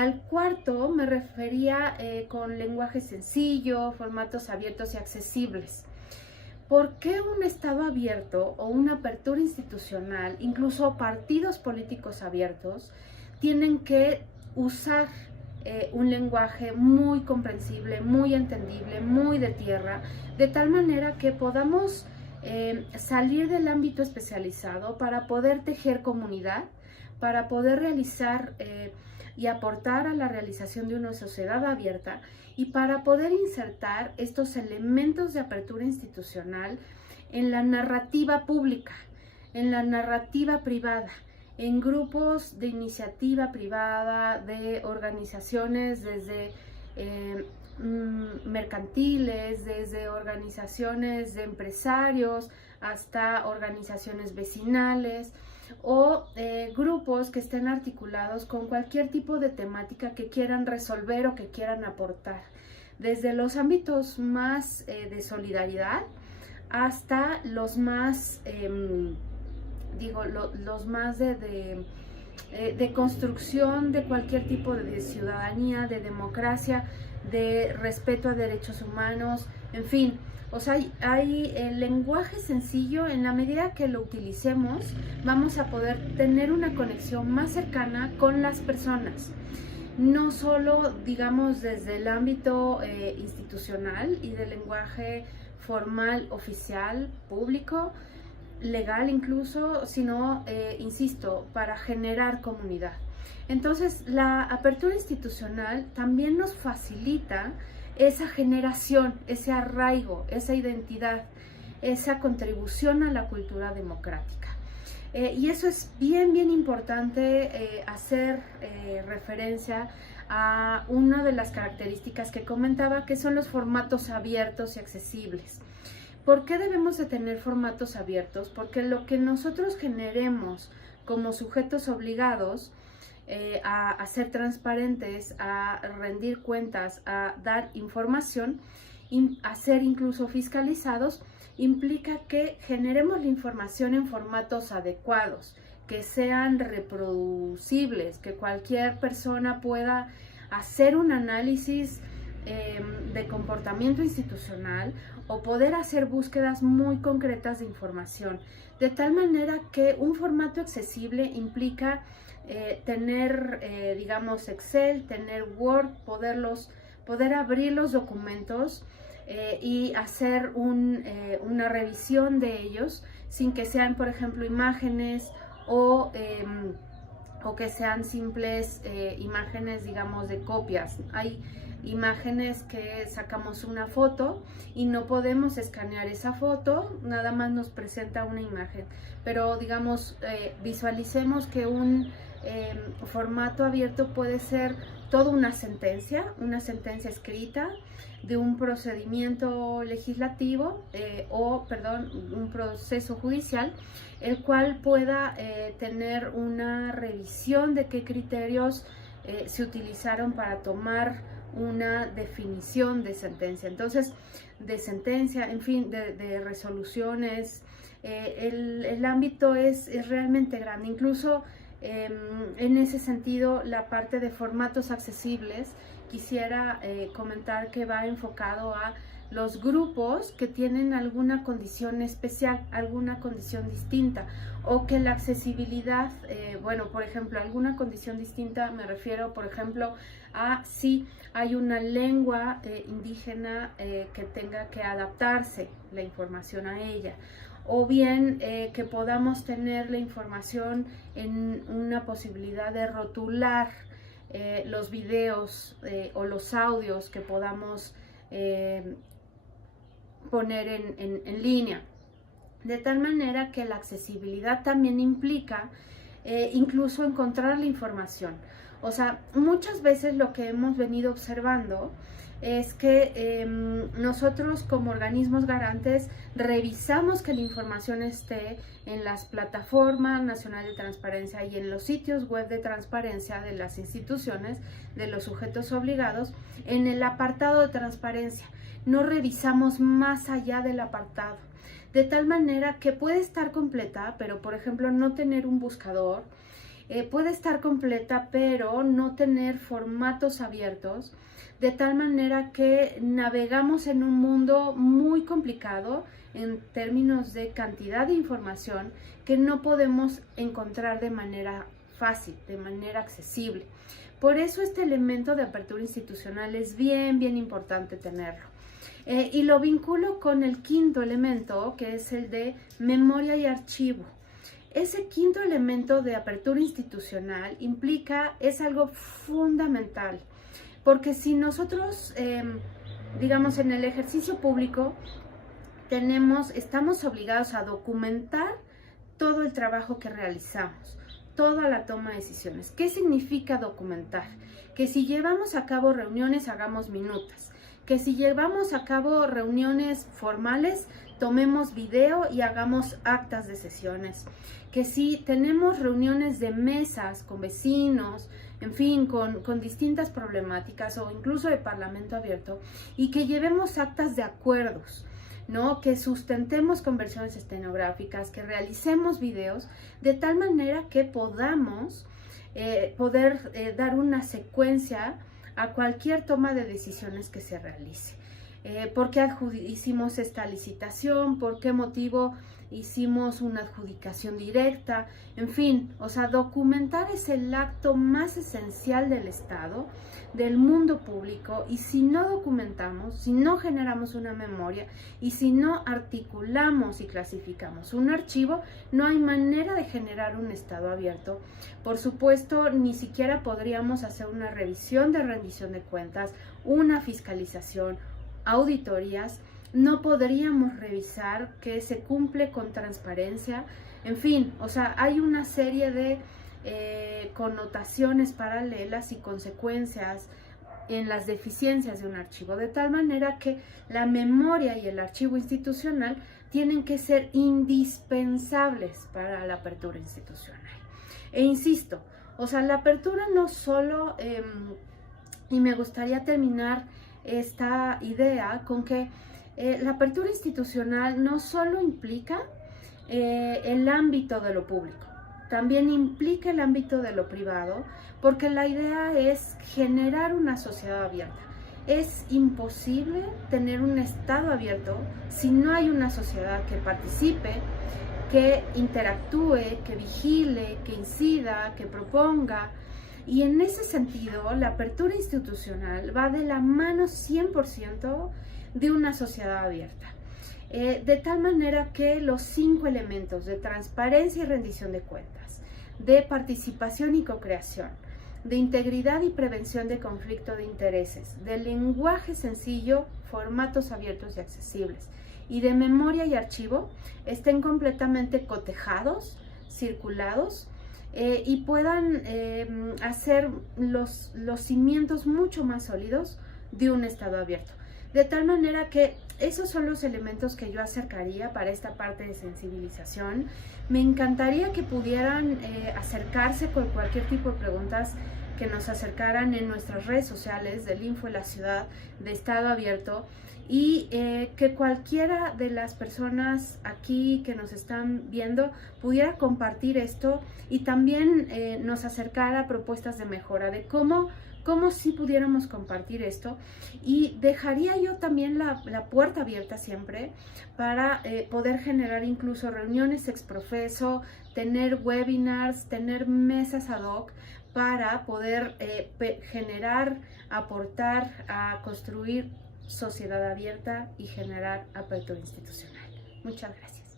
al cuarto me refería con lenguaje sencillo, formatos abiertos y accesibles. ¿Por qué un Estado abierto o una apertura institucional, incluso partidos políticos abiertos, tienen que usar un lenguaje muy comprensible, muy entendible, muy de tierra, de tal manera que podamos salir del ámbito especializado para poder tejer comunidad, para poder realizar y aportar a la realización de una sociedad abierta y para poder insertar estos elementos de apertura institucional en la narrativa pública, en la narrativa privada, en grupos de iniciativa privada, de organizaciones desde mercantiles, desde organizaciones de empresarios hasta organizaciones vecinales o grupos que estén articulados con cualquier tipo de temática que quieran resolver o que quieran aportar, desde los ámbitos más de solidaridad hasta los más, los más de construcción de cualquier tipo de ciudadanía, de democracia, de respeto a derechos humanos, en fin. O sea, hay el lenguaje sencillo. En la medida que lo utilicemos, vamos a poder tener una conexión más cercana con las personas. No solo, digamos, desde el ámbito institucional y del lenguaje formal, oficial, público, legal incluso, sino, insisto, para generar comunidad. Entonces, la apertura institucional también nos facilita esa generación, ese arraigo, esa identidad, esa contribución a la cultura democrática. Y eso es bien importante hacer referencia a una de las características que comentaba, que son los formatos abiertos y accesibles. ¿Por qué debemos de tener formatos abiertos? Porque lo que nosotros generemos como sujetos obligados a ser transparentes, a rendir cuentas, a dar información, a ser incluso fiscalizados, implica que generemos la información en formatos adecuados, que sean reproducibles, que cualquier persona pueda hacer un análisis de comportamiento institucional o poder hacer búsquedas muy concretas de información, de tal manera que un formato accesible implica tener, digamos, Excel, tener Word, poder abrir los documentos y hacer una revisión de ellos sin que sean, por ejemplo, imágenes o que sean simples imágenes, digamos, de copias. Hay imágenes que sacamos una foto y no podemos escanear esa foto, nada más nos presenta una imagen, pero digamos, visualicemos que un formato abierto puede ser toda una sentencia escrita de un procedimiento legislativo un proceso judicial, el cual pueda tener una revisión de qué criterios se utilizaron para tomar una definición de sentencia. Entonces, de sentencia, en fin, de resoluciones, el ámbito es realmente grande. Incluso en ese sentido, la parte de formatos accesibles, quisiera comentar que va enfocado a los grupos que tienen alguna condición especial, alguna condición distinta, o que la accesibilidad, por ejemplo, alguna condición distinta, me refiero, por ejemplo, a si hay una lengua indígena que tenga que adaptarse la información a ella, o bien que podamos tener la información en una posibilidad de rotular los videos o los audios que podamos poner en línea, de tal manera que la accesibilidad también implica incluso encontrar la información. O sea, muchas veces lo que hemos venido observando es que nosotros como organismos garantes revisamos que la información esté en las plataformas nacionales de transparencia y en los sitios web de transparencia de las instituciones, de los sujetos obligados, en el apartado de transparencia. No revisamos más allá del apartado, de tal manera que puede estar completa, pero por ejemplo no tener un buscador, puede estar completa, pero no tener formatos abiertos, de tal manera que navegamos en un mundo muy complicado en términos de cantidad de información que no podemos encontrar de manera fácil, de manera accesible. Por eso este elemento de apertura institucional es bien importante tenerlo. Y lo vinculo con el quinto elemento, que es el de memoria y archivo. Ese quinto elemento de apertura institucional es algo fundamental, porque si nosotros, digamos, en el ejercicio público estamos obligados a documentar todo el trabajo que realizamos, toda la toma de decisiones. ¿Qué significa documentar? Que si llevamos a cabo reuniones, hagamos minutas. Que si llevamos a cabo reuniones formales, tomemos video y hagamos actas de sesiones. Que si tenemos reuniones de mesas con vecinos, en fin, con distintas problemáticas o incluso de parlamento abierto, y que llevemos actas de acuerdos, ¿no? Que sustentemos conversiones estenográficas, que realicemos videos, de tal manera que podamos dar una secuencia a cualquier toma de decisiones que se realice. ¿Por qué hicimos esta licitación? ¿Por qué motivo hicimos una adjudicación directa? En fin, o sea, documentar es el acto más esencial del Estado, del mundo público, y si no documentamos, si no generamos una memoria y si no articulamos y clasificamos un archivo, no hay manera de generar un Estado abierto. Por supuesto, ni siquiera podríamos hacer una revisión de rendición de cuentas, una fiscalización, auditorías, no podríamos revisar que se cumple con transparencia. En fin, o sea, hay una serie de connotaciones paralelas y consecuencias en las deficiencias de un archivo, de tal manera que la memoria y el archivo institucional tienen que ser indispensables para la apertura institucional. E insisto, o sea, la apertura no solo, y me gustaría terminar esta idea con que la apertura institucional no solo implica el ámbito de lo público, también implica el ámbito de lo privado, porque la idea es generar una sociedad abierta. Es imposible tener un Estado abierto si no hay una sociedad que participe, que interactúe, que vigile, que incida, que proponga. Y en ese sentido, la apertura institucional va de la mano 100% de una sociedad abierta. De tal manera que los 5 elementos de transparencia y rendición de cuentas, de participación y co-creación, de integridad y prevención de conflicto de intereses, de lenguaje sencillo, formatos abiertos y accesibles, y de memoria y archivo, estén completamente cotejados, circulados, y puedan hacer los cimientos mucho más sólidos de un Estado abierto. De tal manera que esos son los elementos que yo acercaría para esta parte de sensibilización. Me encantaría que pudieran acercarse con cualquier tipo de preguntas que nos acercaran en nuestras redes sociales del Info de la Ciudad, de Estado Abierto, y que cualquiera de las personas aquí que nos están viendo pudiera compartir esto y también nos acercara propuestas de mejora de cómo sí pudiéramos compartir esto, y dejaría yo también la puerta abierta siempre para poder generar incluso reuniones exprofeso, tener webinars, tener mesas ad hoc para poder generar, aportar a construir sociedad abierta y generar apertura institucional. Muchas gracias.